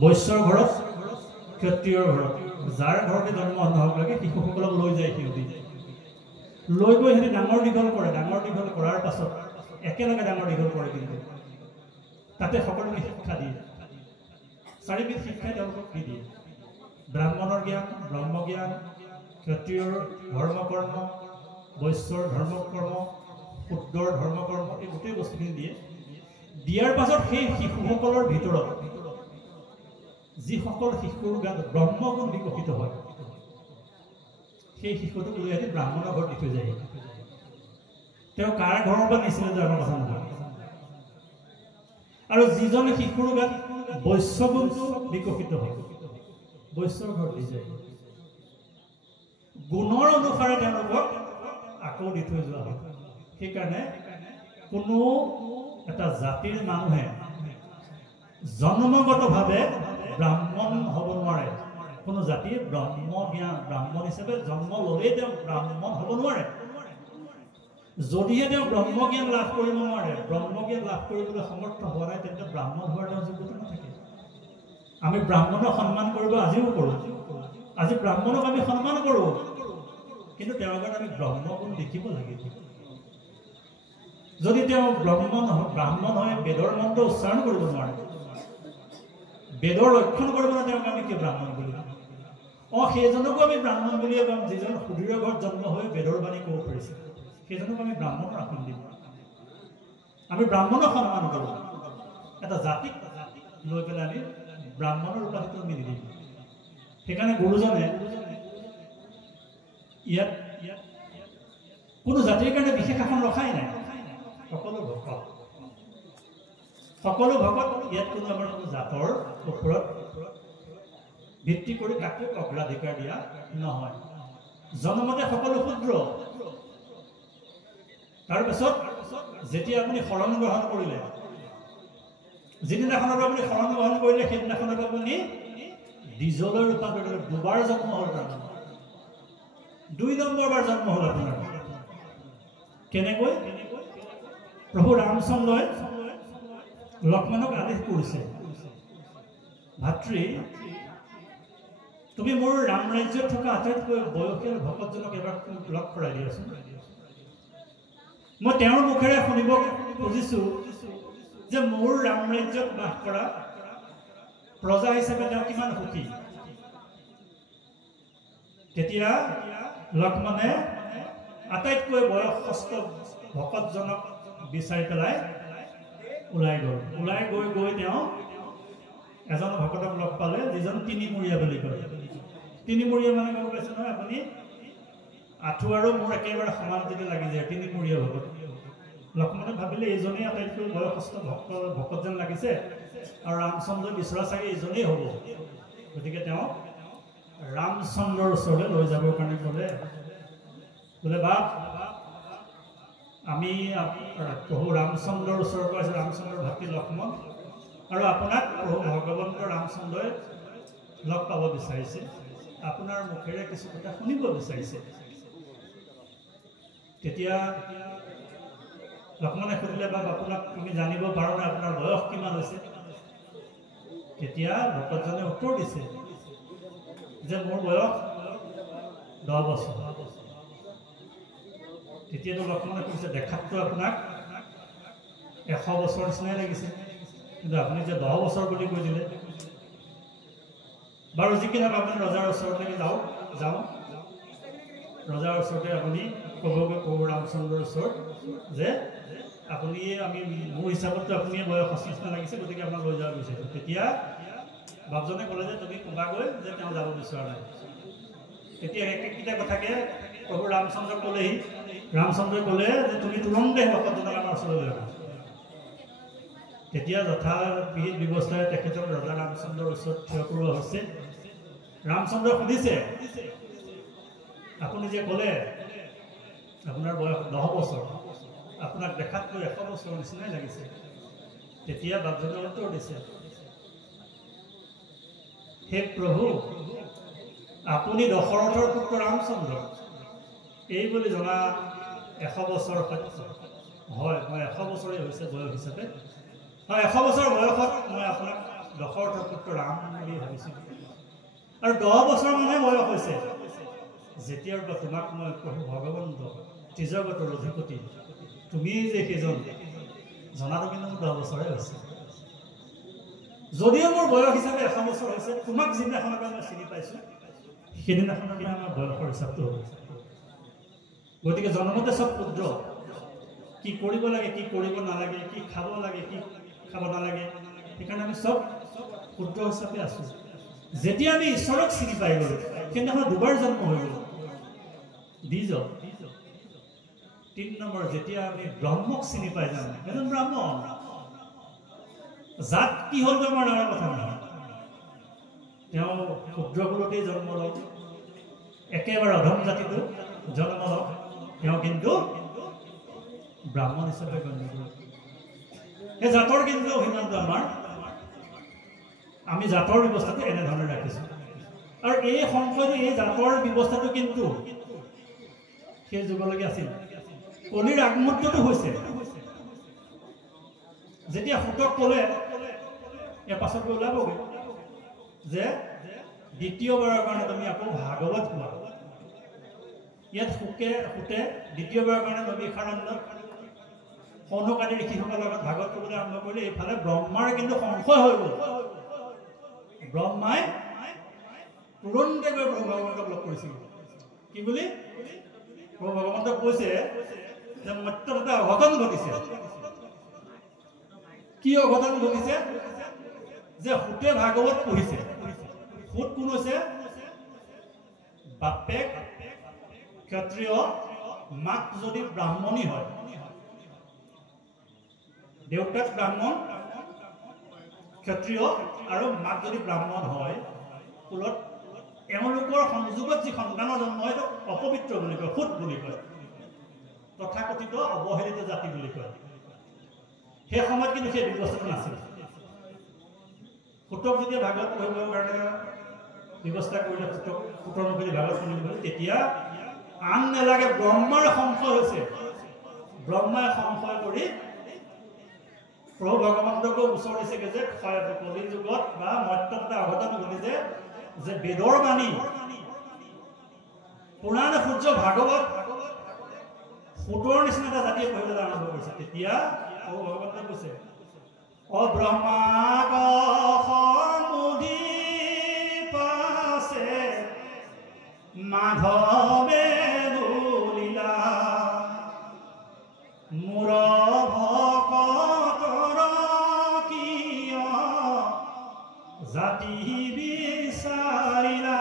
বৈশ্যৰ ঘৰত ক্ষত্ৰিয়ৰ ঘৰত যাৰ ঘৰতে জন্ম নহওক লাগে শিশুসকলক লৈ যায় সিহঁতি লৈ গৈ সিহঁতি ডাঙৰ দীঘল কৰাৰ পাছত একেলগে ডাঙৰ দীঘল কৰে কিন্তু তাতে সকলোকে শিক্ষা দিয়ে চাৰিবিধ শিক্ষাই তেওঁলোকক দি দিয়ে ব্ৰাহ্মণৰ জ্ঞান ব্ৰহ্মজ্ঞান ক্ষত্ৰিয়ৰ ধৰ্মকৰ্ম বৈশ্যৰ ধৰ্মকৰ্ম শুদ্ধৰ ধৰ্মকৰ্ম এই গোটেই বস্তুখিনি দিয়ে দিয়াৰ পাছত সেই শিশুসকলৰ ভিতৰত যিসকল শিশুৰ গাত ব্ৰহ্মগুণ বিকশিত হয় সেই শিশুটোক লৈ আহি ব্ৰাহ্মণৰ ঘৰত দি থৈ যায় তেওঁ কাৰ ঘৰৰ পৰা নিছিলে আমাৰ কথা নহয় আৰু যিজন শিশুৰ গাত বৈশ্যগুণটো বিকশিত হয় বৈশ্যৰ ঘৰত দি যায় গুণৰ অনুসাৰে তেওঁলোকক আকৌ দি থৈ যোৱা হয় সেইকাৰণে কোনো এটা জাতিৰ মানুহে জন্মগতভাৱে ব্ৰাহ্মণ হ'ব নোৱাৰে কোনো জাতিৰ ব্ৰাহ্মণ হিচাপে জন্ম ল'লেই তেওঁ ব্ৰাহ্মণ হ'ব নোৱাৰে যদিহে তেওঁ ব্ৰহ্মজ্ঞান লাভ কৰিব নোৱাৰে ব্ৰহ্মজ্ঞান লাভ কৰিবলৈ সমৰ্থ হোৱা নাই তেন্তে ব্ৰাহ্মণ হোৱাৰ তেওঁ যোগ্যতা নাথাকে আমি ব্ৰাহ্মণক সন্মান কৰিব আজিও কৰোঁ আজি ব্ৰাহ্মণক আমি সন্মান কৰোঁ কিন্তু তেওঁৰ আগত আমি ব্ৰহ্মগুণ দেখিব লাগিব যদি তেওঁ ব্ৰাহ্মণ হৈ বেদৰ মন্ত্ৰ উচ্চাৰণ কৰিব নোৱাৰে বেদৰ লক্ষণ কৰিব নোৱাৰে তেওঁক আমি কি ব্ৰাহ্মণ বুলি সেইজনকো আমি ব্ৰাহ্মণ বুলিয়ে কম যিজন সুধীৰৰ ঘৰত জন্ম হৈ বেদৰ বাণী ক'ব পাৰিছে সেইজনক আমি ব্ৰাহ্মণৰ আসন দিম আমি ব্ৰাহ্মণক সন্মান কৰোঁ এটা জাতিক লৈ পেলাই আমি ব্ৰাহ্মণৰ উপাধিটো আমি নিদিম সেইকাৰণে গুৰুজনে ইয়াত কোনো জাতিৰ কাৰণে বিশেষ আসন ৰখাই নাই সকলো ভকত ইয়াত কোনো আমাৰ কোনো জাতৰ ওপৰত ভিত্তি কৰি কাকো অগ্ৰাধিকাৰ দিয়া নহয় জনমতে সকলো ক্ষুদ্ৰ তাৰপিছত যেতিয়া আপুনি শৰণ গ্ৰহণ কৰিলে যিদিনাখনৰ পৰা আপুনি শৰণ গ্ৰহণ কৰিলে সেইদিনাখনৰ পৰা আপুনি দ্বিজলৈ ৰূপান্তৰিত দুবাৰ জন্ম হ'ল তাৰমানে 2 নম্বৰবাৰ জন্ম হ'ল আপোনাৰ কেনেকৈ প্ৰভু ৰামচন্দ্ৰই লক্ষ্মণক আদেশ কৰিছে ভাতৃ তুমি মোৰ ৰাম ৰাজ্যত থকা আটাইতকৈ বয়সীয়াল ভকতজনক এবাৰ লগ কৰাই দিয়াচোন মই তেওঁৰ মুখেৰে শুনিব খুজিছোঁ যে মোৰ ৰাম ৰাজ্যত বাস কৰা প্ৰজা হিচাপে তেওঁ কিমান সুখী তেতিয়া লক্ষ্মণে আটাইতকৈ বয়সস্থ ভকতজনক বিচাৰি পেলাই ওলাই গৈ তেওঁ এজন ভকতক লগ পালে যিজন তিনিমূৰীয়া বুলি কয় তিনিমূৰীয়া মানে গম পাইছে নহয় আপুনি আঁঠু আৰু মোৰ একেবাৰে সমান যদি লাগি যায় তিনিমূৰীয়া ভকত লক্ষ্মণে ভাবিলে এইজনেই আটাইতকৈ বয়সস্থ ভকত যেন লাগিছে আৰু ৰামচন্দ্ৰই বিচৰা চাগে এইজনেই হ'ব গতিকে তেওঁ ৰামচন্দ্ৰৰ ওচৰলৈ লৈ যাবৰ কাৰণে বোলে বাপ আমি প্ৰভু ৰামচন্দ্ৰৰ ওচৰৰ পৰা আহিছোঁ ৰামচন্দ্ৰৰ ভাতৃ লক্ষ্মণ আৰু আপোনাক প্ৰভু ভগৱন্ত ৰামচন্দ্ৰই লগ পাব বিচাৰিছে আপোনাৰ মুখেৰে কিছু কথা শুনিব বিচাৰিছে তেতিয়া লক্ষ্মণে সুধিলে বাপ আপোনাক আমি জানিব পাৰোঁ নে আপোনাৰ বয়স কিমান হৈছে তেতিয়া ভকতজনে উত্তৰ দিছে যে মোৰ বয়স 10 বছৰ তেতিয়াতো লক্ষ্মণে কৈছে দেখাততো আপোনাক 100 বছৰ নিচিনাই লাগিছে কিন্তু আপুনি যে 10 বছৰ বুলি কৈ দিলে বাৰু যি কি নহওক আপুনি ৰজাৰ ওচৰলৈকে যাওঁ ৰজাৰ ওচৰতে আপুনি ক'বগৈ প্ৰভু ৰামচন্দ্ৰৰ ওচৰত যে আপুনি আমি মোৰ হিচাপততো আপুনি বয়স নিচিনা লাগিছে গতিকে আপোনাক লৈ যাব বিচাৰিছোঁ তেতিয়া বাপজনে ক'লে যে তুমি ক'বাগৈ যে তেওঁ যাব বিচৰা নাই তেতিয়া একেকেইটা কথাকে প্ৰভু ৰামচন্দ্ৰক ক'লেহি ৰামচন্দ্ৰই ক'লে যে তুমি তুৰন্তে ভকতজনক আমাৰ ওচৰলৈ আহা তেতিয়া যথাবিহিত ব্যৱস্থাৰে তেখেতক ৰজা ৰামচন্দ্ৰৰ ওচৰত থিয় কৰোৱা হৈছে ৰামচন্দ্ৰই সুধিছে আপুনি যে ক'লে আপোনাৰ বয়স 10 বছৰ আপোনাক দেখাতকৈ 100 বছৰ নিচিনাই লাগিছে তেতিয়া বাপজনে উত্তৰ দিছে হে প্ৰভু আপুনি দশৰথৰ পুত্ৰ ৰামচন্দ্ৰ এই বুলি জনা 100 বছৰ হয় মই 100 বছৰেই হৈছে বয়স হিচাপে হয় 100 বছৰ বয়সত মই আপোনাক দশৰথৰ পুত্ৰ ৰাম বুলি ভাবিছিলোঁ। আৰু 10 বছৰ মানে বয়স হৈছে যেতিয়াৰ পৰা তোমাক মই প্ৰভু ভগৱন্ত ত্ৰিজগতৰ অধিপতি তুমি যে সেইজন জনাটো কিন্তু মোৰ 10 বছৰে হৈছে। যদিও মোৰ বয়স হিচাপে 100 বছৰ হৈছে, তোমাক যিদিনাখনৰ পৰা মই চিনি পাইছোঁ সেইদিনাখনৰ পৰা আমাৰ বয়সৰ হিচাপটো হৈছে। গতিকে জন্মতে চব ক্ষুদ্ৰ, কি কৰিব লাগে কি কৰিব নালাগে, কি খাব লাগে কি খাব নালাগে, সেইকাৰণে আমি চব ক্ষুদ্ৰ হিচাপে আছোঁ। যেতিয়া আমি ঈশ্বৰক চিনি পাই গ'লোঁ সেইদিনাখন দুবাৰ জন্ম হৈ গ'ল দ্বিজ। 3 নম্বৰ যেতিয়া আমি ব্ৰহ্মক চিনি পাই যাম, এজন ব্ৰাহ্মণ জাত কি হ'ল আমাৰ ডাঙৰ কথা নহয়। তেওঁ ক্ষুদ্ৰ কুলতেই জন্ম লওক, একেবাৰে অধম জাতিটো জন্ম লওক, তেওঁ কিন্তু ব্ৰাহ্মণ হিচাপে গণ্য কৰে। সেই জাতৰ কিন্তু অভিমানটো আমাৰ, আমি জাতৰ ব্যৱস্থাটো এনেধৰণে ৰাখিছোঁ। আৰু এই সংসদে এই জাতৰ ব্যৱস্থাটো কিন্তু সেই যুগলৈকে আছিল। কলিৰ আগমুহূৰ্তটো হৈছে যেতিয়া সুতক ক'লে ইয়াৰ পাছত ওলাবগৈ যে দ্বিতীয়বাৰৰ কাৰণে তুমি আকৌ ভাগৱত কোৱা। ইয়াত সুতে দ্বিতীয়বাৰৰ কাৰণে নবী সাৰণ্যত সৌনক আদি ঋষিসকলৰ লগত ভাগৱত ক'বলৈ আৰম্ভ কৰিলে। এইফালে ব্ৰহ্মাৰ কিন্তু সংশয় হৈ গ'ল। ব্ৰহ্মাই তুৰন্তে গৈ প্ৰভু ভগৱন্তক লগ কৰিছিল। কি বুলি প্ৰভু ভগৱন্তক কৈছে যে মৰ্ত্যত এটা অঘটন ঘটিছে। কি অঘটন ঘটিছে? যে সুতে ভাগৱত পঢ়িছে। সুত কোন হৈছে? বাপেক ক্ষত্ৰিয়, মাক যদি ব্ৰাহ্মণী হয়, দেউতাক ব্ৰাহ্মণ ক্ষত্ৰিয় আৰু মাক যদি ব্ৰাহ্মণ হয়, কুলত এওঁলোকৰ সংযোগত যি সন্তানৰ জন্ম হয় এইটো অপবিত্ৰ বুলি কয়, সুত বুলি কয়, তথাকথিত অৱহেলিত জাতি বুলি কয়। সেই সময়ত কিন্তু সেই ব্যৱস্থাটো নাছিল। সুতক যেতিয়া ভাগৱত পঢ়িবৰ কাৰণে ব্যৱস্থা কৰিলে, সুতৰ মুখেদি ভাগৱত শুনিবলৈ, তেতিয়া আন নেলাগে ব্ৰহ্মাৰ সংশয় হৈছে। ব্ৰহ্মাই সংশয় কৰি প্ৰভু ভগৱন্তকো ওচৰ দিছেগৈ যে কলি যুগত বা মৰ্ত্যত এটা অঘটন ঘটিছে যে বেদৰ বাণী পুৰাণ সূৰ্য ভাগৱত সুতৰ নিচিনা এটা জাতিয়ে পঢ়িবলৈ আৰম্ভ কৰিছে। তেতিয়া প্ৰভু ভগৱন্তই কৈছে অব্ৰহ্মাক সমুধি পাছে মাধৱে বুলিলা মোৰ ভকতৰ কিয় জাতি বিচাৰিলা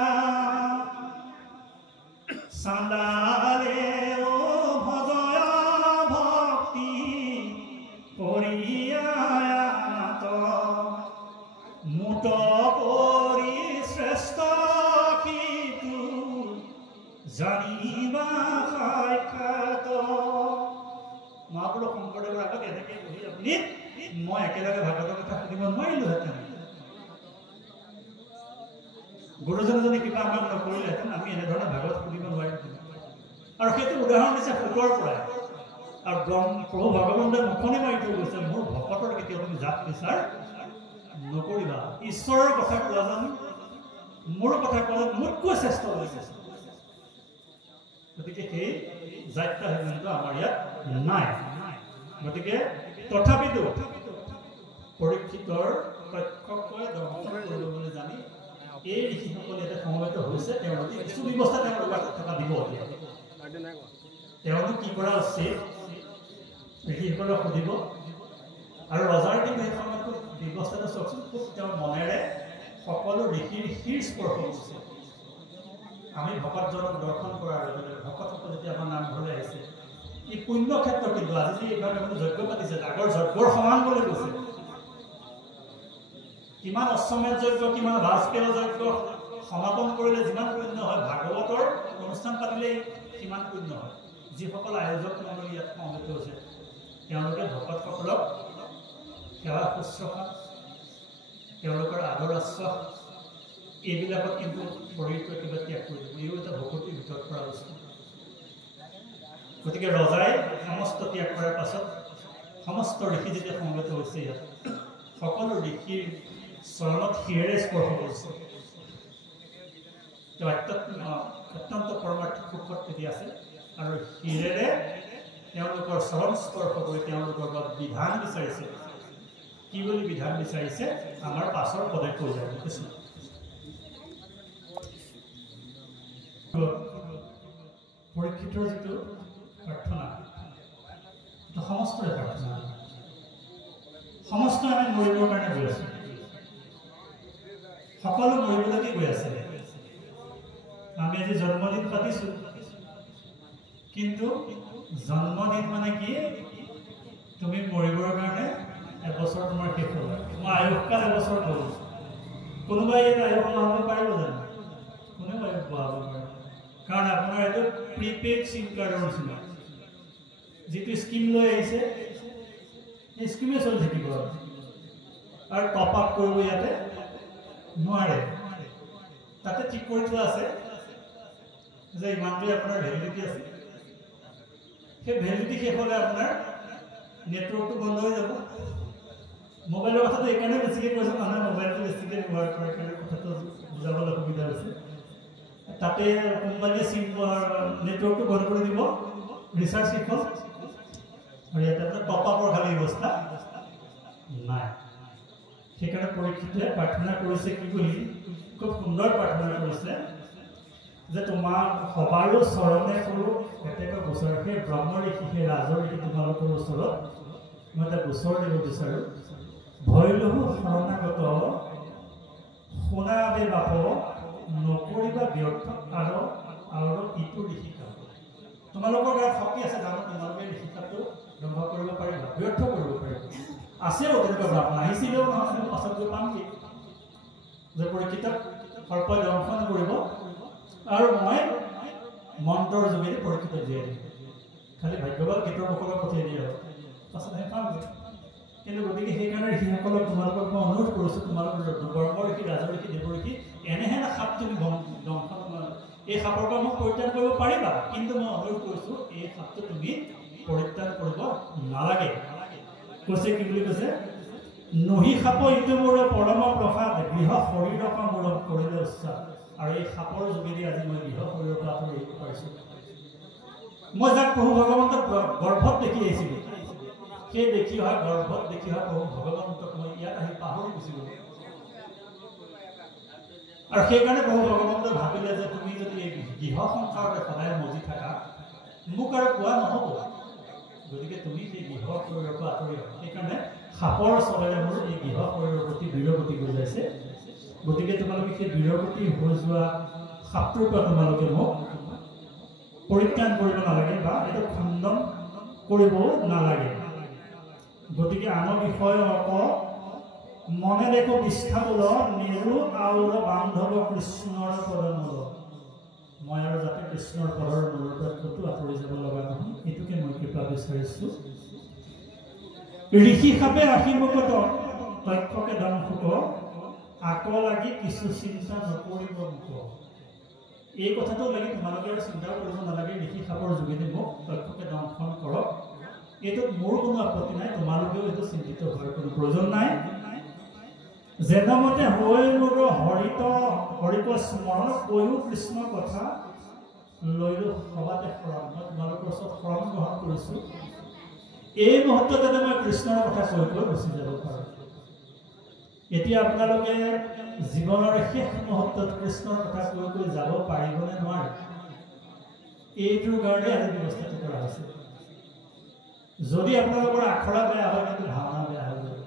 চান্দালে ভজয় ভক্তি কৰিয়াত মুত কৰি শ্ৰেষ্ঠ কিটো জানিবা সাক্ষাৎ। মহাপুৰুষ শংকৰদেৱৰ আগত এনেকৈ বহি আপুনি মই একেলগে ভাগৱতৰ কথা শুনিব নোৱাৰিলোহেঁতেন। গুৰুজনে কিবা আমাক নকৰিলেহেঁতেন, আমি এনেধৰণে ভাগৱত শুনিব নোৱাৰিম। আৰু সেইটো উদাহৰণ দিছে সুতৰ পৰাই। আৰু প্ৰভু ভগৱন্তই মুখনি মাৰি থৈ গৈছে মোৰ ভকতৰ কেতিয়াও তুমি জাত বিচাৰ নকৰিবা। ঈশ্বৰৰ কথা কোৱা জানো, মোৰ কথা কোৱা মোতকৈ শ্ৰেষ্ঠ হৈছে। গতিকে সেই জাত্যা সিদ্ধান্ত আমাৰ ইয়াত নাই। গতিকে তথাপিতো পৰীক্ষিতৰ প্ৰত্যক্ষকৈ দৰ্শন কৰিবলৈ জানি এই ঋষিসকল ইয়াতে সমবেত হৈছে। তেওঁলোকে কিছু ব্যৱস্থা তেওঁলোকৰ থকা দিব। তেওঁলোক কি কৰা উচিত ঋষিসকলক সুধিব। আৰু ৰজাৰ কিন্তু সেই সময়তো ব্যৱস্থাটো চাওকচোন, খুব তেওঁৰ মনেৰে সকলো ঋষিৰ শিৰ স্পৰ্শ কৰিছে। আমি ভকতজনক দৰ্শন কৰাৰ লগে লগে ভকতসকল যেতিয়া আমাৰ নামঘৰলৈ আহিছে, ই পুণ্য ক্ষেত্ৰ। কিন্তু আজি যে এইভাগে আপুনি যজ্ঞ পাতিছে, আগৰ যজ্ঞৰ সমান বুলি কৈছে। কিমান অশ্বমেধ যজ্ঞ, কিমান বাজপেয় যজ্ঞ সমাপন কৰিলে যিমান পুণ্য হয়, ভাগৱতৰ অনুষ্ঠান পাতিলেই সিমান পুণ্য হয়। যিসকল আয়োজক মণ্ডলী ইয়াত সমবেত হৈছে তেওঁলোকে ভকতসকলক সেৱা শুশ্ৰূষা, তেওঁলোকৰ আদৰ আশ্বাস এইবিলাকত কিন্তু শৰীৰটো কিবা ত্যাগ কৰিব। এইও এটা ভকতিৰ ভিতৰত পৰা বস্তু। গতিকে ৰজাই সমস্ত ত্যাগ কৰাৰ পাছত সমস্ত ঋষি যেতিয়া সমবেত হৈছে, ইয়াত সকলো ঋষিৰ চৰণত শিৰেৰে স্পৰ্শ কৰিছে অত্যন্ত পৰমাৰ্থিক সুখত তেতিয়া আছে আৰু শিৰেৰে তেওঁলোকৰ চৰণ স্পৰ্শ কৰি তেওঁলোকৰ লগত বিধান বিচাৰিছে কি বুলি বিধান বিচাৰিছে আমাৰ পাছৰ পদে কৈ যাব কৃষ্ণ পৰীক্ষিতৰ যিটো প্ৰাৰ্থনা এইটো সমস্তৰে প্ৰাৰ্থনা সমস্ত আমি মৰিবৰ কাৰণে গৈ আছো সকলো মৰিবলৈকে গৈ আছে আমি আজি জন্মদিন পাতিছো কিন্তু জন্মদিন মানে কি তুমি মৰিবৰ কাৰণে এবছৰ তোমাৰ শেষ হ'ল তোমাৰ আয়ুসকাল এবছৰ হ'ল কোনোবাই এটা আয়ুস বঢ়াব পাৰিব জানো কোনেও আয়ুস বঢ়াব পাৰে কাৰণ আপোনাৰ এইটো প্ৰিপেইড চিম কাৰ্ডৰ নিচিনা যিটো স্কিম লৈ আহিছে সেই স্কিমে চলি থাকিব আৰু টপ আপ কৰিব ইয়াতে নোৱাৰে তাতে ঠিক কৰি থোৱা আছে যে ইমানটোৱে আপোনাৰ ভেলিডিটি আছে সেই ভেলিডিটি শেষ হ'লে আপোনাৰ নেটৱৰ্কটো বন্ধ হৈ যাব মোবাইলৰ কথাটো এইকাৰণে বেছিকৈ কৈছোঁ মানুহে মোবাইলটো বেছিকৈ ব্যৱহাৰ কৰে কাৰণে কথাটো বুজাবলৈ সুবিধা হৈছে তাতে কোম্পানীয়ে চিম নেটৱৰ্কটো বন্ধ কৰি দিব ৰিচাৰ্জ শেষ হ'ল আৰু ইয়াতে আপোনাৰ টপ আপৰ খালী ব্যৱস্থা নাই সেইকাৰণে পৰীক্ষিতে প্ৰাৰ্থনা কৰিছে কি বুলি খুব সুন্দৰ প্ৰাৰ্থনা কৰিছে যে তোমাৰ সবাৰো চৰণে কৰোঁ এতেকে গোচৰ সেই ব্ৰহ্ম ঋষি সেই ৰাজৰ ঋষি তোমালোকৰ ওচৰত মই এটা গোচৰ দিব বিচাৰোঁ ভৈলহু শৰণাগত শুনাবে বাপ নকৰিবা ব্যৰ্থ আৰু ইটো ঋষি কাম তোমালোকৰ গাত শক্তি আছে জানো তোমালোকে ঋষি কামটো ধ্বংস কৰিব পাৰিবা ব্যৰ্থ কৰিব পাৰিবা আছেও তেনেকুৱা ভাৱ নাহিছিলেও নহয় পাছত গৈ পাম কি যে পৰীক্ষিতক সৰ্পই দংশন কৰিব আৰু মই মন্ত্ৰৰ যোগেদি পৰীক্ষিত জীয়াই দিম খালি ভাগ্যৱান গীতৰ মুখলৈ পঠিয়াই দিয়ে আৰু পাছত আমি পামগৈ কিন্তু গতিকে সেইকাৰণে ঋষিসকলক তোমালোকক মই অনুৰোধ কৰিছোঁ তোমালোকৰ ব্ৰহ্ম ঋষি ৰাজ ঋষি দেৱ ঋষি এনেহেন সাপ তুমি দংশন এই সাপৰ পৰা মোক পৰিত্ৰাণ কৰিব পাৰিবা কিন্তু মই অনুৰোধ কৰিছোঁ এই সাপটো তুমি পৰিত্ৰাণ কৰিব নালাগে কৈছে কি বুলি কৈছে নহি সাপ ইটো মোৰ পৰম প্ৰসাদ গৃহ শৰীৰক মূৰম কৰিলে উচ্চাৰ আৰু এই সাপৰ যোগেদি আজি মই গৃহ শৰীৰৰ পৰা আঁতৰি আহিব পাৰিছোঁ মই যাক প্ৰভু ভগৱন্তক গৰ্ভত দেখি আহিছিলোঁ সেই দেখি অহা গৰ্ভত দেখি অহা প্ৰভু ভগৱন্তক মই ইয়াত আহি পাহৰি গুচি গ'লোঁ আৰু সেইকাৰণে প্ৰভু ভগৱন্তই ভাবিলে যে তুমি যদি এই গৃহ সংসাৰতে সদায় মজি থাকা মোক আৰু কোৱা নহ'ব গতিকে তুমি সেই গৃহ শৰীৰৰ পৰা আঁতৰি অহা সেইকাৰণে সাপৰ চলেৰে মোৰ এই গৃহ শৰীৰৰ প্ৰতি বীৰগতি হৈ যাইছে গতিকে তোমালোকে সেই বীৰগতি হৈ যোৱা সাপটোৰ পৰা তোমালোকে মোক পৰিত্ৰাণ কৰিব নালাগে বা এইটো খণ্ডন কৰিবও নালাগে গতিকে আনৰ বিষয় মনে দেখো বিষ্ঠামূল নিৰু আউৰ বান্ধৱ কৃষ্ণৰ পদমূল মই আৰু যাতে কৃষ্ণৰ পদৰ মূলৰ পৰা ক'তো আঁতৰি যাব লগা নহয় এইটোকে মই কৃপা বিচাৰিছোঁ ঋষি সাপে আশীমুখত তক্ষকে দংশুক আকৌ লাগি কিছু চিন্তা নকৰিব মোক এই কথাটো লাগি তোমালোকে আৰু চিন্তা কৰিব নালাগে ঋষি সাপৰ যোগেদি মোক তক্ষকে দংশন কৰক এইটোত মোৰ কোনো আপত্তি নাই তোমালোকেও এইটো চিন্তিত হোৱাৰ কোনো প্ৰয়োজন নাই যেনমতে হৈ মোৰ হৰিক স্মৰণ কৈও কৃষ্ণ কথা লৈলো সবাতে শৰণ মই তোমালোকৰ ওচৰত শৰণ গ্ৰহণ কৰিছোঁ এই মুহূৰ্তত যাতে মই কৃষ্ণৰ কথা কৈ গুচি যাব পাৰোঁ এতিয়া আপোনালোকে জীৱনৰ শেষ মুহূৰ্তত কৃষ্ণৰ কথা কৈ যাব পাৰিবনে নোৱাৰে এইটোৰ কাৰণে আজি ব্যৱস্থাটো কৰা হৈছে যদি আপোনালোকৰ আখৰা বেয়া হয় কিন্তু ভাওনা বেয়া হৈ যাব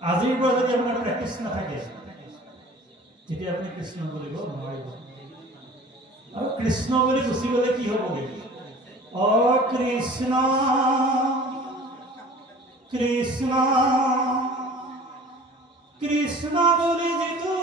আজিৰ পৰা যদি আপোনাৰ প্ৰেক্টিচ নাথাকে তেতিয়া আপুনি কৃষ্ণ বুলিব নোৱাৰিব আৰু কৃষ্ণ বুলি গুচি গ'লে কি হ'বগে অ কৃষ্ণ কৃষ্ণ কৃষ্ণ বুলি যিটো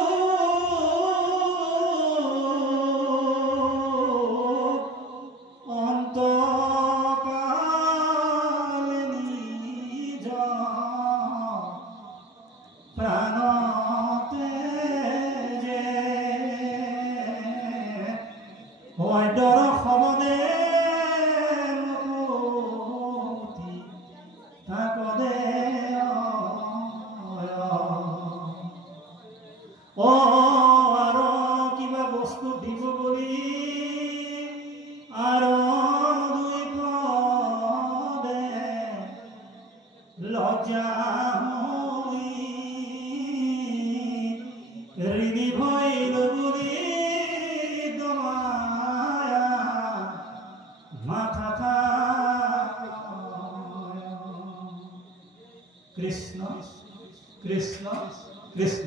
কৃষ্ণ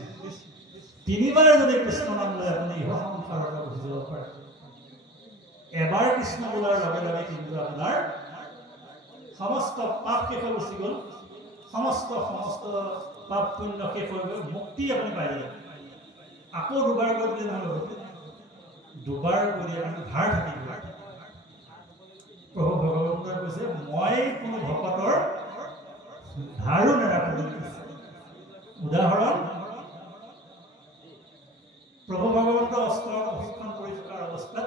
তিনিবাৰ যদি কৃষ্ণ নাম লৈ আপুনি ইহ সংসাৰৰ পৰা গুচি যাব পাৰে এবাৰ কৃষ্ণ বোলাৰ লগে লগে কিন্তু আপোনাৰ সমস্ত পাপ শেষ হৈ গুচি গ'ল সমস্ত পাপ পুণ্য শেষ হৈ গ'ল মুক্তি আপুনি পাই যাব আকৌ দুবাৰ কৰিলে নহয় দুবাৰ কৰি আপুনি ধাৰ থাকিব প্ৰভু ভগৱন্তই কৈছে মই কোনো ভকতৰ ধাৰো নাৰাখো উদাহৰণ প্ৰভু ভগৱন্ত অস্ত্ৰৰ প্ৰশিক্ষণ কৰি থকাৰ অৱস্থাত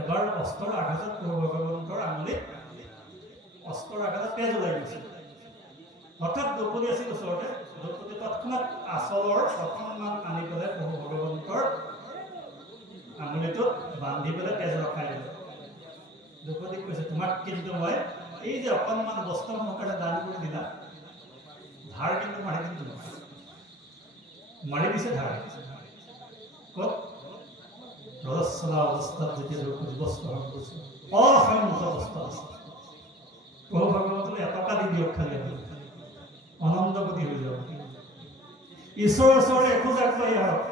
এবাৰ অস্ত্ৰৰ আঘাতত প্ৰভু ভগৱন্তৰ আঙুলিত অস্ত্ৰৰ আঘাতত তেজ ওলাই গৈছিল হঠাৎ দ্ৰৌপদী আছিল ওচৰতে দ্ৰৌপদী তৎক্ষণাৎ আচলৰ অকণমান আনি পেলাই প্ৰভু ভগৱন্তৰ আঙুলিটোত বান্ধি পেলাই তেজ ৰখাই দিলে দ্ৰৌপদীক কৈছে তোমাক কিন্তু মই এই যে অকণমান বস্ত্ৰ সহকাৰে দান কৰি দিলা ধাৰ কিন্তু মাৰি কিন্তু মাৰি দিছে ধাৰ ক'ত ৰজস্বলা অৱস্থাত যেতিয়া দ্ৰৌপদী বস্ত্ৰ হৰণ কৰিছে অসংখ্য বস্ত্ৰ আছে প্ৰভু ভগৱন্তলৈ এটকা দি দিয়ক খালি অনন্তপতি হৈ যাব ঈশ্বৰৰ ওচৰলৈ এখোজ আগবাঢ়ি আহক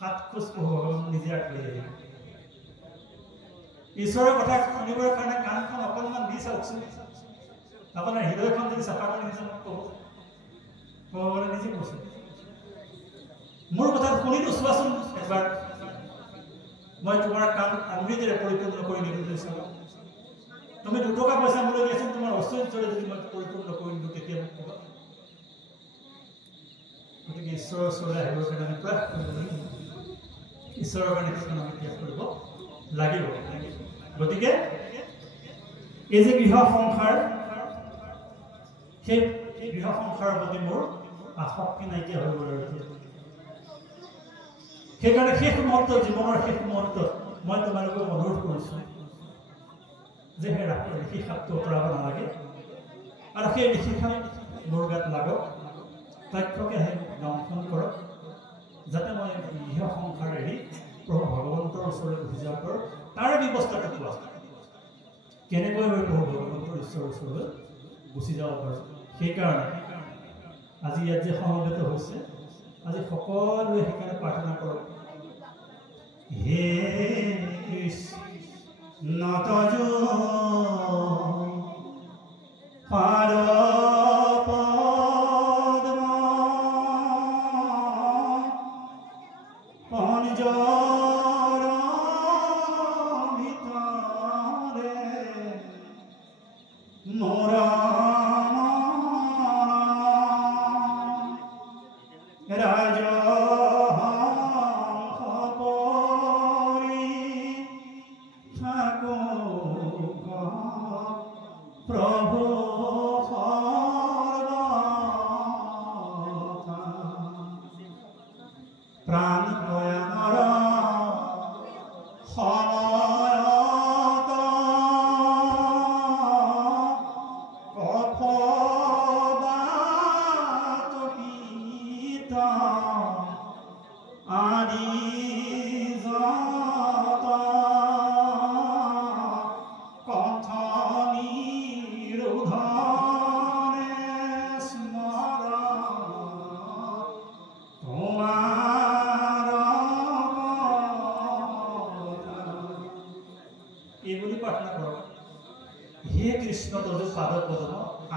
7 খোজ প্ৰভু ভগৱন্ত নিজে আগবাঢ়ি আহিব ঈশ্বৰৰ কথা শুনিবৰ কাৰণে কাণখন অকণমান দি চাওকচোন আপোনাৰ হৃদয়খন যদি চাফা কৰি নিজে মোক ক'ব ভগৱানে নিজে কৈছে মোৰ কথা শুনিতো চোৱাচোন এবাৰ মই তোমাৰ কাম অমৃতেৰে পৰিপূৰ্ণ কৰি নিদিওঁ বুলি চাব তুমি 2 টকা পইচা মোলৈ দিয়াচোন তোমাৰ ঐশ্বৰ্যৰে যদি মই পৰিপূৰ্ণ কৰি নিদিওঁ তেতিয়া মোক ক'বা গতিকে ঈশ্বৰৰ ওচৰলৈ আহিবৰ কাৰণে আমি প্ৰায় ঈশ্বৰৰ কাৰণে কিছুমান আমি ত্যাগ কৰিব লাগিব গতিকে এই যে গৃহ সংসাৰ সেই গৃহ সংসাৰৰ প্ৰতি মোৰ আসক্তি নাইকিয়া হৈ গ'ল সেইকাৰণে শেষ মুহূৰ্তত জীৱনৰ শেষ মুহূৰ্তত মই তোমালোকক অনুৰোধ কৰিছোঁ যে সেই ঋষিসাপটো আঁতৰাব নালাগে আৰু সেই ঋষিসাপ মোৰ গাত লাগক তথ্যকে আহি দংশন কৰক যাতে মই গৃহ সংসাৰ এৰি প্ৰভু ভগৱন্তৰ ওচৰলৈ গুচি যাব পাৰোঁ তাৰ ব্যৱস্থাটো কোৱা কেনেকৈ মই প্ৰভু ভগৱন্তৰ ঈশ্বৰৰ ওচৰলৈ গুচি যাব পাৰোঁ সেইকাৰণে আজি ইয়াত যে সমবেত হৈছে আজি সকলোৱে সেইকাৰণে প্ৰাৰ্থনা কৰক হে কৃষ্ণ তজো পাদ পদ্ম পঞ্জৰ ভিতৰে মোৰ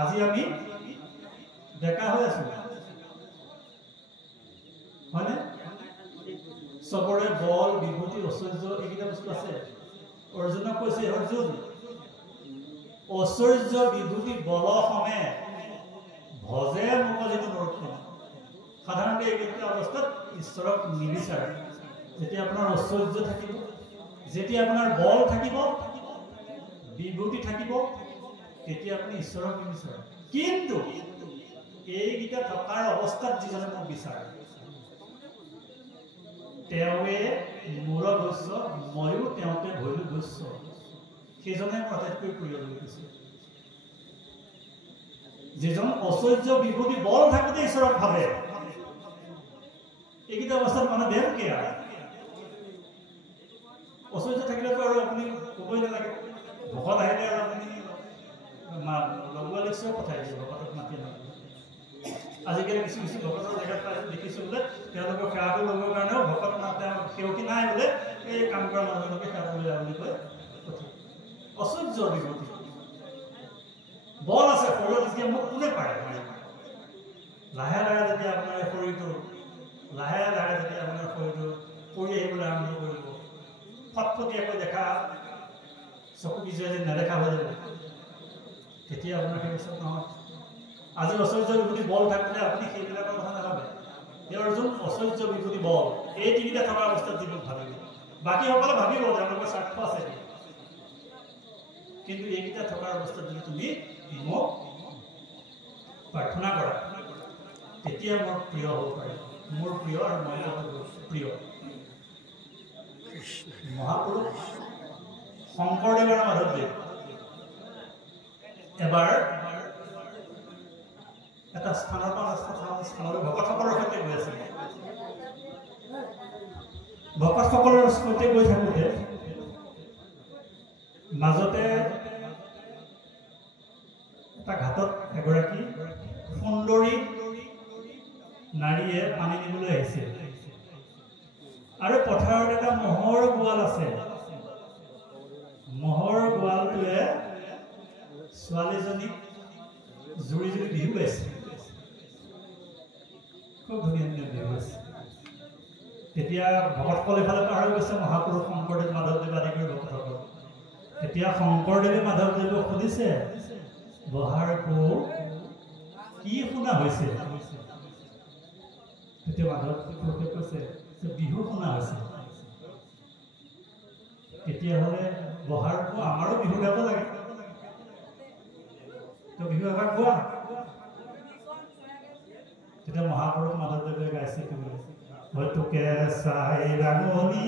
আজি আমি দেখা হৈ আছো হয়নে সবৰে বল বিভূতি ঐশ্বৰ্য এইকেইটা বস্তু আছে অৰ্জুনক কৈছে অৰ্জুন ঐশ্বৰ্য বিভূতি বল সমে ভজে মুকলিত নৰক্ষণ সাধাৰণতে এইকেইটা অৱস্থাত ঈশ্বৰক নিবিচাৰে যেতিয়া আপোনাৰ ঐশ্বৰ্য থাকিব যেতিয়া আপোনাৰ বল থাকিব বিভূতি থাকিব তেতিয়া আপুনি ঈশ্বৰক নিবিচাৰে কিন্তু এইকেইটা থকাৰ অৱস্থাত যিজনে মোক বিচাৰে তেওঁৱে মোৰ বৈশ্য ময়ো তেওঁতে ভৈলো বৈশ্য সেইজনে মোৰ আটাইতকৈ প্ৰিয় বুলি কৈছে যিজন ঐশ্বৰ্য বিভূতি বল থাকোঁতে ঈশ্বৰক ভাবে এইকেইটা অৱস্থাত মানে দেৱকে ঐশ্বৰ্য থাকিলেতো আৰু আপুনি ক'বই নালাগে ভকত আহিলে আৰু আপুনি লগোৱা লিখিও পঠাই দিয়ে ভকতক মাতি নালাগে আজিকালি কিছু কিছু ভকতৰ জেগাত দেখিছোঁ বোলে তেওঁলোকৰ সেৱাটো ল'বৰ কাৰণেও ভকত সেৱকী নাই বোলে এই কাম কৰা মানুহজনকে সেৱা লৈ আহ বুলি কৈ অসহ্য বিভূতি বল আছে শৰীৰত যেতিয়া মোক কোনে পাৰে লাহে লাহে যেতিয়া আপোনাৰ শৰীৰটো লাহে লাহে যেতিয়া আপোনাৰ শৰীৰটো কৰি আহিবলৈ আৰম্ভ কৰিব ফটফটীয়াকৈ দেখা চকু বিজয় যদি নেদেখা হৈ যাব তেতিয়া আপোনাৰ সেই পিছত নহয় আজি অসহ্য বিভূতি বল থাকোঁতে আপুনি সেইবিলাকৰ কথা নাভাবে তেওঁৰ যোন অসহ্য বিভূতি বল এই তিনিটা থকা অৱস্থাত জীৱন ভাবিব বাকীসকলে ভাবিব তেওঁলোকৰ স্বাৰ্থ আছে কিন্তু এইকেইটা থকাৰ অৱস্থাত যদি তুমি মোক প্ৰাৰ্থনা কৰা তেতিয়া মোৰ প্ৰিয় হ'ব পাৰে মোৰ প্ৰিয় আৰু মই প্ৰিয় মহাপুৰুষ শংকৰদেৱ আৰু মাধৱদেৱ এবাৰ এটা স্থানৰ পৰা স্থানলৈ ভকতসকলৰ সৈতে গৈ আছিল ভকতসকলৰ সৈতে গৈ থাকোঁতে মাজতে এটা ঘাটত এগৰাকী সুন্দৰী নাৰীয়ে পানী নিবলৈ আহিছিল আৰু পথাৰত এটা মহৰ গোৱাল আছে মহৰ গোৱালটোৱে ছোৱালীজনীক জুৰি জুৰি বিহু গাইছে খুব ধুনীয়া ধুনীয়া বিহু গাইছে তেতিয়া ভকতসকল এফালে পাৰ হৈ গৈছে মহাপুৰুষ শংকৰদেৱ মাধৱদেৱ আদি কৰি ভকতসকল তেতিয়া শংকৰদেৱে মাধৱদেৱক সুধিছে বহাৰকো কি শুনা হৈছে তেতিয়া মাধৱদেৱে কৈছে যে বিহু শুনা হৈছে তেতিয়াহ'লে বহাৰকো আমাৰো বিহু গাব লাগে তো বিহু এবাৰ গোৱা তেতিয়া মহাপুৰুষ মাধৱদেৱে গাইছে কি বুলি তোকে চাই ৰাঙনি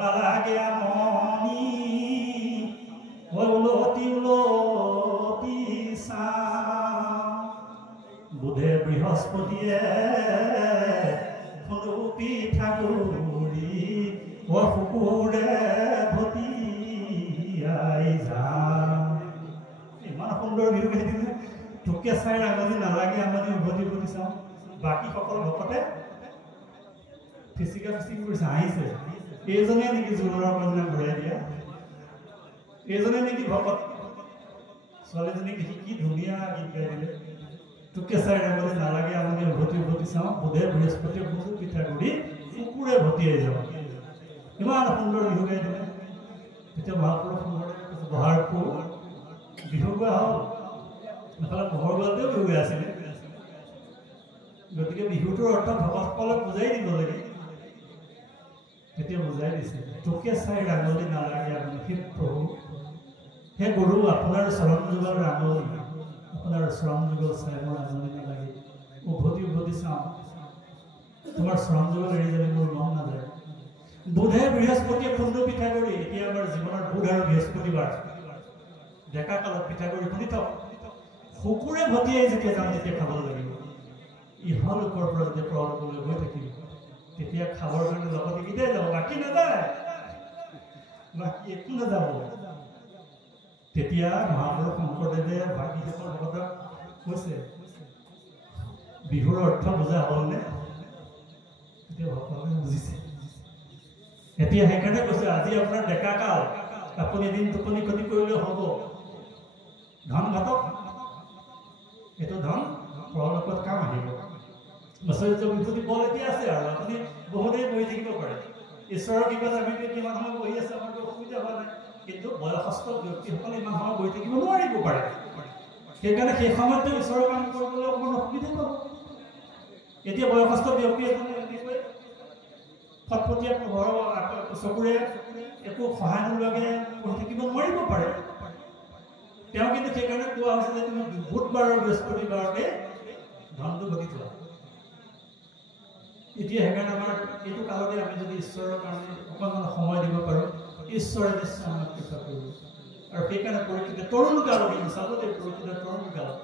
নালাগে আমনি উলতি উলতি চা বুধে বৃহস্পতিয়ে খুন্দু পিঠাগুৰি শুকুৰে ভটিয়াই যা ইমান সুন্দৰ বিহু গাই দিলে তোকে চাই ৰাঙনি নালাগে আমনি উভতি উভতি চাওঁ বাকী সকলো ভকতে ফিচিকা ফিচিকি কৰিছে হাঁহিছে এইজনে নেকি জোৰৰ মাজনা ঘূৰাই দিয়া এইজনে নেকি ভকত ছোৱালীজনীক দেখি কি ধুনীয়া গীত গাই দিলে তোকে চাই ৰাঙনি নালাগে আমনি উভতি উভতি চাওঁ বুধে বৃহস্পতিয়ে খুন্দু পিঠাগুৰি কুকুৰে ভটিয়াই যাওঁ ইমান সুন্দৰ বিহু গাই দিলে তেতিয়া মহাপুৰুষ শংকৰদেৱে বহাৰকো বিহু গোৱা হ'ল এফালে মহৰ গোৱালতেও বিহু গাই আছিলে গতিকে বিহুটোৰ অৰ্থ ভকতসকলক বুজাই দিব লাগে তেতিয়া বুজাই দিছে তোকে চাই ৰাঙনি নালাগে আপুনি সেই প্ৰভু সেই গুৰু আপোনাৰ চৰণ যুগল ৰাঙনি আপোনাৰ চৰণ যুগল চাই মোৰ ৰাঙনি নালাগে উভতি উভতি চাওঁ তোমাৰ চৰণ যুগল এৰি যাবি মোৰ মন নাযায় বুধে বৃহস্পতিয়ে খুন্দু পিঠাগুৰি এতিয়া আমাৰ জীৱনৰ বুধ আৰু বৃহস্পতিবাৰ ডেকা কালত পিঠাগুৰি খুন্দি থওঁ শুকুৰে ভটিয়াই যেতিয়া যাওঁ তেতিয়া খাব লাগিব ইহলোকৰ পৰা যেতিয়া পৰলোকলৈ গৈ থাকিব তেতিয়া খাবৰ কাৰণে লগতে কেতিয়াই যাব বাকী নাযায় বাকী একো নাযাব তেতিয়া মহাপুৰুষ শংকৰদেৱে বাকীসকল ভকতক কৈছে বিহুৰ অৰ্থ বুজা হ'লনে তেতিয়া ভকতে বুজিছে এতিয়া সেইকাৰণে কৈছে আজি আপোনাৰ ডেকা কাল আপুনি এদিন টোপনি ক্ষতি কৰিলেও হ'ব ধন ঘাটক এইটো ধন পৰলোকত কাম আহিব ঐশ্বৰ্য বিভূতি বল এতিয়া আছে আৰু আপুনি বহুতেই বহি থাকিব পাৰে ঈশ্বৰৰ কিবা আমি কিমান সময় বহি আছে আমাৰ অসুবিধা হোৱা নাই কিন্তু বয়সস্থ ব্যক্তিসকলে ইমান সময় বহি থাকিব নোৱাৰিব পাৰে সেইকাৰণে সেই সময়তে ঈশ্বৰৰ কাম কৰিবলৈ অকণমান অসুবিধা পাব এতিয়া বয়সস্থ ব্যক্তি এজনে এনেকৈ ফটফটীয়া পোহৰৰ চকুৰে একো সহায় নোলোৱাকৈ বহি থাকিব নোৱাৰিব পাৰে তেওঁ কিন্তু সেইকাৰণে কোৱা হৈছে যে তুমি বুধবাৰ আৰু বৃহস্পতিবাৰতে ধনটো ঘটি থোৱা এতিয়া সেইকাৰণে আমাৰ এইটো কালতে আমি যদি ঈশ্বৰৰ কাৰণে অকণমান সময় দিব পাৰোঁ ঈশ্বৰে নিশ্চয় আমাক কৃপা কৰিব আৰু সেইকাৰণে পৰীক্ষিত তৰুণ কালত চাবলৈ পৰীক্ষিত তৰুণ কালত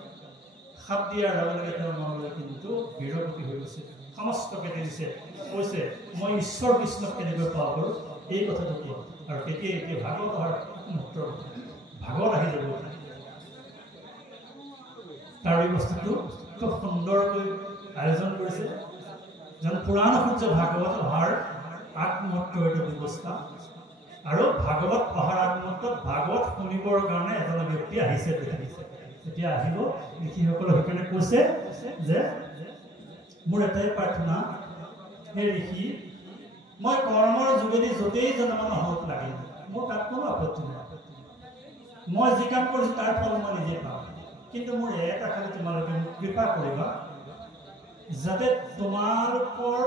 সাপ দিয়াৰ লগে লগে তেওঁৰ মনলৈ কিন্তু বিৰক্তি হৈ গৈছে সমস্তকে দিছে কৈছে মই ঈশ্বৰ কৃষ্ণক কেনেকৈ পাব পাৰোঁ এই কথাটো কোৱা আৰু তেতিয়া এতিয়া ভাগৱত অহাৰ মুহূৰ্তৰ ভাগৱত আহি যাব তাৰ ব্যৱস্থাটো খুব সুন্দৰকৈ আয়োজন কৰিছে। যেন পুৰাণ সূৰ্য ভাগৱত অহাৰ আগমুহূৰ্তৰ এইটো ব্যৱস্থা, আৰু ভাগৱত অহাৰ আগমুহূৰ্তত ভাগৱত শুনিবৰ কাৰণে এজন ব্যক্তি আহিছে পৃথিৱীত। এতিয়া আহিব ঋষিসকলে সেইকাৰণে কৈছে যে মোৰ এটাই প্ৰাৰ্থনা, হে ঋষি, মই কৰ্মৰ যোগেদি য'তেই জন্ম নহওক লাগিল, মোৰ তাত কোনো আপত্তি নাই। মই যি কাম কৰিছোঁ তাৰ ফল মই নিজে পাওঁ। কিন্তু মোৰ এটা খালি তোমালোকে মোক কৃপা কৰিবা, যাতে তোমালোকৰ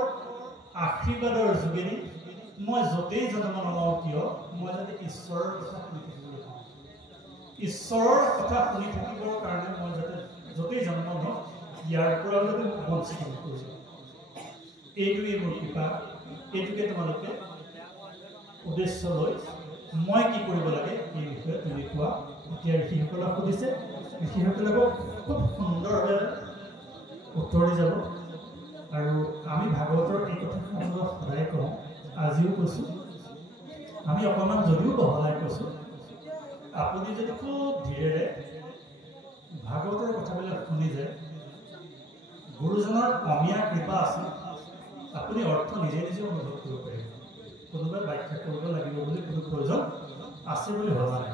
আশীৰ্বাদৰ যোগেদি মই য'তেই জন্ম নলওঁ কিয়, মই যাতে ঈশ্বৰৰ কথা শুনি থাকিবলৈ পাওঁ। ঈশ্বৰৰ কথা শুনি থাকিবৰ কাৰণে মই যাতে য'তেই জন্ম লওঁ ইয়াৰ পৰা যাতে মোক বঞ্চিত নকৰিব। এইটোৱেই মোৰ কৃপা। এইটোকে তোমালোকে উদ্দেশ্য লৈ মই কি কৰিব লাগে এই বিষয়ে তুমি কোৱা। এতিয়া ঋষিসকলক সুধিছে, ঋষিসকলকো খুব সুন্দৰভাৱে উত্তৰ দি যাব। আৰু আমি ভাগৱতৰ এই কথাসমূহ সদায় কওঁ, আজিও কৈছোঁ, আমি অকণমান যদিও বহলাই কৈছোঁ, আপুনি যদি খুব ধীৰেৰে ভাগৱতৰ কথাবিলাক শুনি যায়, গুৰুজনৰ অমীয়া কৃপা আছে, আপুনি অৰ্থ নিজে নিজে অনুভৱ কৰিব পাৰিব। কোনোবাই ব্যাখ্যা কৰিব লাগিব বুলি কোনো প্ৰয়োজন আছে বুলি ভবা নাই।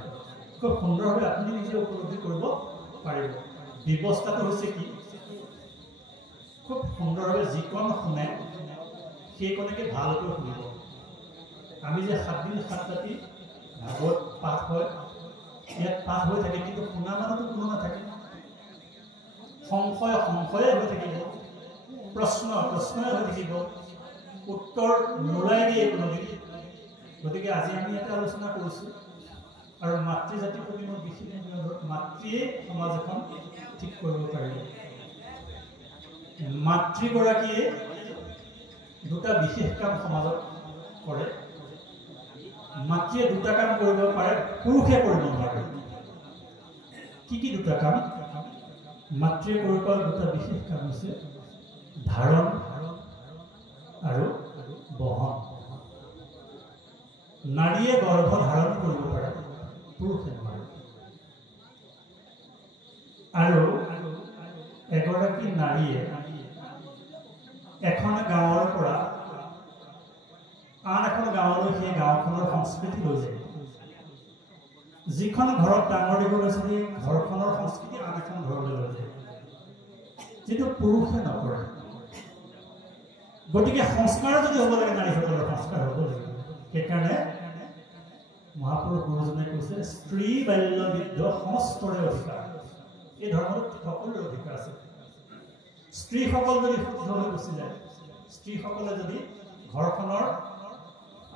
খুব সুন্দৰভাৱে আপুনি নিজে উপলব্ধি কৰিব পাৰিব। ব্যৱস্থাটো হৈছে কি, খুব সুন্দৰভাৱে যিকণ শুনে সেইকণকে ভালকৈ শুনিব। আমি যে 7 দিন 7 ৰাতি ভাগৱত পাঠ হয়, ইয়াত পাঠ হৈ থাকে, কিন্তু শুনা মানুহটো কোনো নাথাকে। সংশয়ে হৈ থাকিব, প্ৰশ্নই হৈ থাকিব, উত্তৰ নোলাই দিয়ে কোনোদিন। গতিকে আজি আমি এটা আলোচনা কৰিছোঁ, আৰু মাতৃ জাতিৰ প্ৰতি মোৰ বিশেষ অনুৰোধ, মাতৃয়ে সমাজ এখন ঠিক কৰিব পাৰিব। মাতৃগৰাকীয়ে দুটা বিশেষ কাম সমাজত কৰে। মাতৃয়ে দুটা কাম কৰিব পাৰে, পুৰুষে কৰিব নোৱাৰে। কি দুটা কাম? মাতৃয়ে কৰিব পৰা দুটা বিশেষ কাম হৈছে ধাৰণ আৰু বহন। নাৰীয়ে গৰ্ভ ধাৰণ কৰিব পাৰে, পুৰুষে নোৱাৰে। আৰু এগৰাকী নাৰীয়ে এখন গাঁৱৰ পৰা আন এখন গাঁৱলৈ সেই গাঁওখনৰ সংস্কৃতি লৈ যায়। যিখন ঘৰত ডাঙৰ দীঘল হৈছে সেই ঘৰখনৰ সংস্কৃতি আন এখন ঘৰলৈ লৈ যায়, যিটো পুৰুষে নকৰে। গতিকে সংস্কাৰ যদি হ'ব লাগে, নাৰীসকলৰ সংস্কাৰ হ'ব লাগিব। সেইকাৰণে মহাপুৰুষ গুৰুজনে কৈছে, স্ত্ৰী বাল্য বৃদ্ধ সমস্তৰে অধিকাৰ। এই ধৰ্মত সকলোৰে অধিকাৰ আছে। স্ত্ৰীসকল যদি শুদ্ধ হৈ গুচি যায়, স্ত্ৰীসকলে যদি ঘৰখনৰ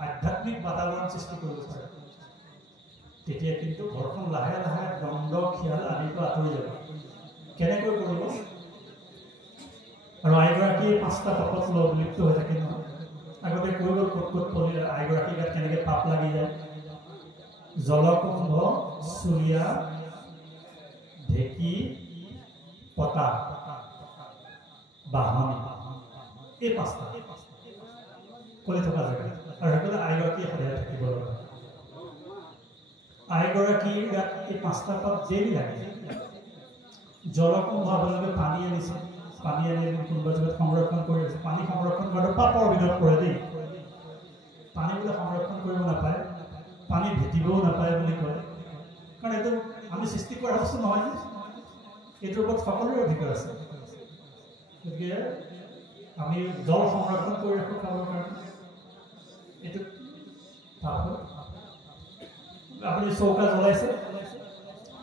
আধ্যাত্মিক বাতাবৰণ সৃষ্টি কৰিব পাৰে, তেতিয়া কিন্তু ঘৰখন লাহে লাহে দ্বন্দ্ব খিয়াল আদিৰ পৰা আঁতৰি যাব। কেনেকৈ কৰিব? আৰু আইগৰাকীয়ে 5টা পাপত লিপ্ত হৈ থাকে নহয়। আগতে কৈ গ'ল ক'ত পঢ়ি আইগৰাকীৰ গাত কেনেকৈ পাপ লাগি যায়। জলকুম্ভ, চুৰীয়া, ঢেঁকী, পতা, বাহনী, এই 5টা কৰি থকা জেগা। আৰু সেইকাৰণে আইগৰাকীয়ে সদায় থাকিব লগা। আইগৰাকীৰ গাত এই 5টা পাপ ডেইলি লাগে। জলকুম্ভ আপোনালোকে পানী আনিছে, পানী আনি কোনোবা জেগাত সংৰক্ষণ কৰি আছে। পানী সংৰক্ষণ কৰাটো পাপৰ ভিতৰত পৰে দেই। পানী বোলে সংৰক্ষণ কৰিব নাপায়, পানী ভেটিবও নাপায় বুলি কয়। কাৰণ এইটো আমি সৃষ্টি কৰা বস্তু নহয় যে, এইটোৰ ওপৰত সকলোৰে অধিকাৰ আছে। গতিকে আমি জল সংৰক্ষণ কৰি ৰাখোঁ খাবৰ কাৰণে, এইটো পাপ। আপুনি চৌকা জ্বলাইছে,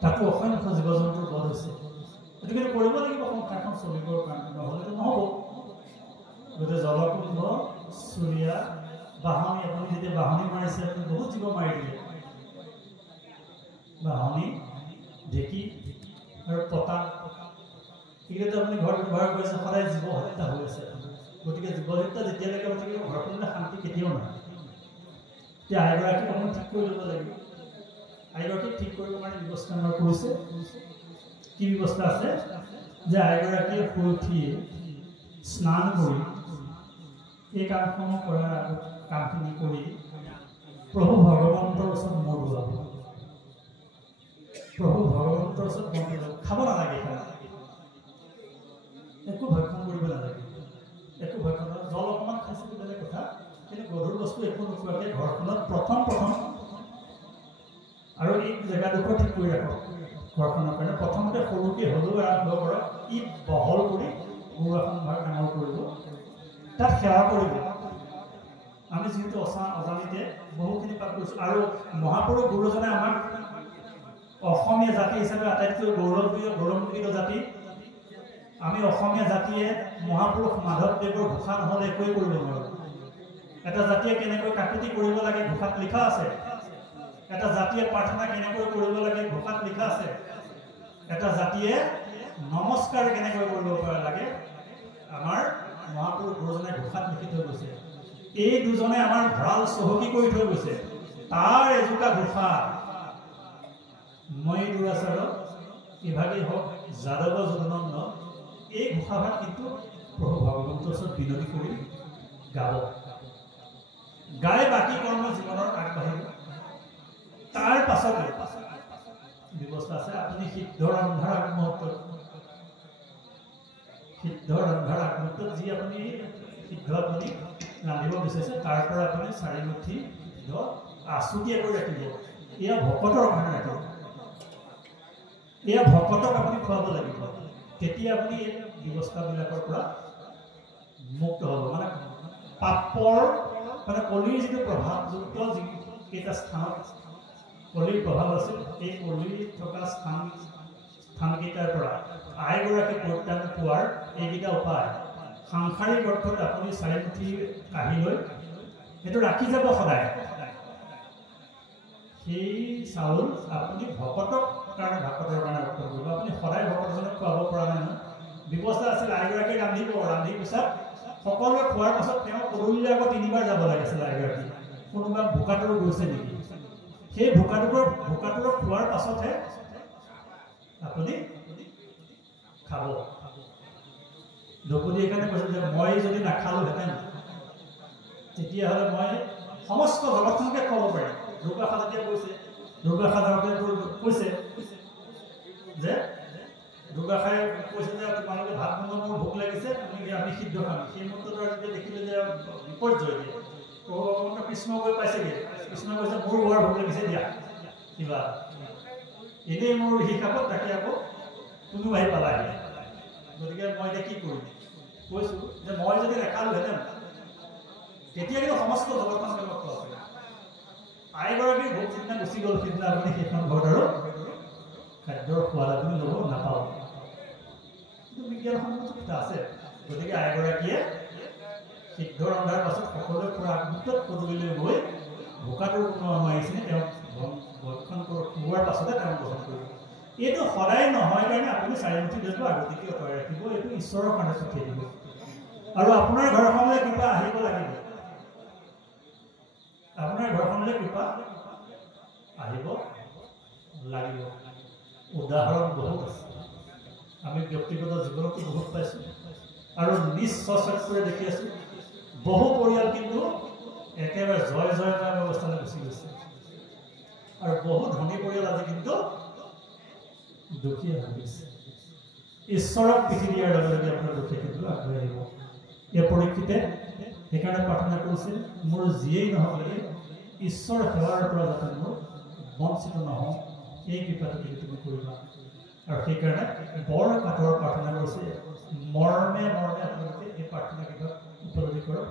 তাতো অসংখ্য জীৱ জন্তুৰ বধ হৈছে। এইটো কিন্তু কৰিব লাগিব সংসাৰখন চলিবৰ কাৰণে, নহ'লেতো নহ'ব। গতিকে জলকুম্ভ, চুৰীয়া, বাহনী, আপুনি যেতিয়া বাহনী মাৰিছে আপুনি বহুত জীৱ মাৰি দিলে। বাহনী, ঢেঁকী আৰু পতা, এইকেইটা আপুনি ঘৰত ব্যৱহাৰ কৰিছে, সদায় জীৱ হত্যা হৈ আছে। গতিকে জীৱ হত্যা যেতিয়ালৈকে হৈ থাকিব, ঘৰখনলৈ শান্তি কেতিয়াও নহয়। এতিয়া আইগৰাকীক অকণমান ঠিক কৰি ল'ব লাগিব। আইগৰাকীক ঠিক কৰিবৰ কাৰণে ব্যৱস্থা আমাৰ কৰিছে। কি ব্যৱস্থা আছে? যে আইগৰাকীয়ে শুই উঠি স্নান কৰি এই কামসমূহ কৰাৰ আগত কামখিনি কৰি প্ৰভু ভগৱন্তৰ ওচৰত মূৰ দোৱাব। প্ৰভু ভগৱন্তৰ ওচৰত মূৰ দোৱাব। খাব নালাগে, একো ভক্ষণ কৰিব নালাগে, একো ভক্ষণ জল অকণমান খাইছিলোঁ বেলেগ কথা, কিন্তু গধুৰ বস্তু একো নোখোৱাকৈ ঘৰখনত প্ৰথম আৰু এই জেগাডোখৰ ঠিক কৰি ৰাখক। ঘৰখনৰ কাৰণে প্ৰথমতে সৰুকৈ হ'লেও আৰম্ভ কৰক, ঈদ বহল কৰি গৰু এখন ভাগ ডাঙৰ কৰিব, তাত সেৱা কৰিব। আমি যিহেতু অজানিতে বহুখিনি পাপ কৰিছোঁ, আৰু মহাপুৰুষ গুৰুজনে আমাক অসমীয়া জাতি হিচাপে আটাইতকৈ গৌৰৱান্বিত জাতি। আমি অসমীয়া জাতিয়ে মহাপুৰুষ মাধৱদেৱৰ ঘোষা নহ'লে একোৱেই কৰিব নোৱাৰোঁ। এটা জাতিয়ে কেনেকৈ কাকুতি কৰিব লাগে ঘোষাত লিখা আছে, এটা জাতিয়ে প্ৰাৰ্থনা কেনেকৈ কৰিব লাগে ঘোষাত লিখা আছে, এটা জাতিয়ে নমস্কাৰ কেনেকৈ কৰিব লাগে আমাৰ মহাপুৰুষ গুৰুজনে ঘোষাত লিখি থৈ গৈছে। এই দুজনে আমাৰ ভঁৰাল চহকী কৰি থৈ গৈছে। তাৰ এজোটা ঘোষা মই দুৰাচাৰ ইভাগেই হওক যাদৱ যদুনন্দ, এই ঘোষাভাগ কিন্তু প্ৰভু ভগৱন্তৰ ওচৰত বিনতি কৰি গাব, গাই বাকী কৰ্ম জীৱনৰ আগবাঢ়িব। তাৰ পাছতে ব্যৱস্থা আছে, আপুনি সিদ্ধ ৰন্ধাৰ আগমুহূৰ্তত যি আপুনি সিদ্ধ আপুনি ৰান্ধিব বিচাৰিছে তাৰ পৰা আপুনি 4 মুঠি সিদ্ধ আছুতীয়াকৈ ৰাখিব। এয়া ভকতৰ কাৰণে ৰাখিব, এয়া ভকতক আপুনি খুৱাব লাগিব। তেতিয়া আপুনি এই ব্যৱস্থাবিলাকৰ পৰা মুক্ত হ'ব। মানে পাপৰ মানে কলিৰ যিটো প্ৰভাৱযুক্ত যিকেইটা স্থানত কলিৰ প্ৰভাৱ আছিল, এই কলিৰ থকা স্থানকেইটাৰ পৰা আইগৰাকী পৰিত্ৰাণ পোৱাৰ এইকেইটা উপায়। সাংসাৰিক অৰ্থত আপুনি 4 মুঠি কাঢ়ি লৈ সেইটো ৰাখি যাব সদায়। সেই চাউল আপুনি ভকতৰ কাৰণে অৰ্পণ কৰিব। আপুনি সদায় ভকতজনক খুৱাব পৰা নাই নহয়, ব্যৱস্থা আছিল। আইগৰাকী ৰান্ধিব, ৰান্ধি পিছত সকলোৱে খোৱাৰ পাছত তেওঁ পদূলিলৈ আকৌ 3বাৰ যাব লাগিছিল। আইগৰাকী কোনোবা ভোকাতুৰ গৈছে নেকি, সেই ভোকাতুৰক খোৱাৰ পাছতহে আপুনি খাব। দ্ৰৌপদী এইকাৰণে কৈছিল যে মই যদি নাখালোহেঁতেন তেতিয়াহ'লে মই সমস্ত জগতখনকে খুৱাব পাৰিম। দুৰ্বাসা যেতিয়া কৈছে, দুৰ্বাসা যাওঁতে কৈছে যে দুৰ্বাসাই কৈছে যে তোমালোকে ভাত বনোৱা, মোৰ ভোক লাগিছে, আমি সিদ্ধ খাম। সেই মুহূৰ্তত যেতিয়া দেখিলে যে বিপৰ্যয় দিয়ে, প্ৰভু ভগৱন্ত কৃষ্ণ গৈ পাইছেগৈ। কৃষ্ণ কৈছে মোৰ বৰ ভোক লাগিছে, দিয়া কিবা, এনেই মোৰ হিচাপত তাকে আকৌ তুমিও আহি পালাহি। গতিকে মই এতিয়া কি কৰিম, কৈছোঁ যে মই যদি নাখালোহেঁতেন তেতিয়া কিন্তু সমস্ত জগতখন ব্যৱস্থা আছে। আইগৰাকীৰ ভোক যিদিনা গুচি গ'ল, সিদিনা আপুনি সেইখন ঘৰত আৰু খাদ্যৰ সোৱাদ আপুনি ল'ব নাপাব। কিন্তু বিজ্ঞানসন্মত কথা আছে। গতিকে আইগৰাকীয়ে সিদ্ধ ৰন্ধাৰ পাছত সকলোৱে পুৰা আগমুহূৰ্তত পদূলিলৈ গৈ ভোকাতুৰ কোনো মানুহ আহিছিলে তেওঁক ভক্ষণ খোৱাৰ পাছতে তেওঁক গ্ৰহণ কৰিব। এইটো সদায় নহয় কাৰণে আপুনি 4 মুঠি দিনটো আগতীয়াকৈ আঁতৰাই ৰাখিব। এইটো ঈশ্বৰৰ কাৰণে পঠিয়াই দিব, আৰু আপোনাৰ ঘৰখনলৈ কৃপা আহিব লাগিব। আপোনাৰ ঘৰখনলৈ কৃপা আহিব লাগিব। উদাহৰণ বহুত আছে, আমি ব্যক্তিগত জীৱনতো বহুত পাইছোঁ, আৰু নিজ স্বচক্ষুৰে দেখি আছোঁ। বহু পৰিয়াল কিন্তু একেবাৰে জয় ব্যৱস্থালৈ গুচি গৈছে, আৰু বহু ধনী পৰিয়াল আজি কিন্তু দুখীয়া হৈ গৈছে। ঈশ্বৰক দেখি দিয়াৰ লগে লগে আপোনাৰ দুখীয়া কিন্তু আগবাঢ়ি আহিব। এই পৰীক্ষিতে সেইকাৰণে প্ৰাৰ্থনা কৰিছিল, মোৰ যিয়েই নহওক লাগে ঈশ্বৰ সেৱাৰ পৰা যাতে মোৰ বঞ্চিত নহওঁ, এই কৃপাটো কিন্তু তুমি কৰিবা। আৰু সেইকাৰণে বৰ কাঠৰ প্ৰাৰ্থনা কৰিছে, মৰ্মে আপোনালোকে এই প্ৰাৰ্থনা কিবা উপলব্ধি কৰক।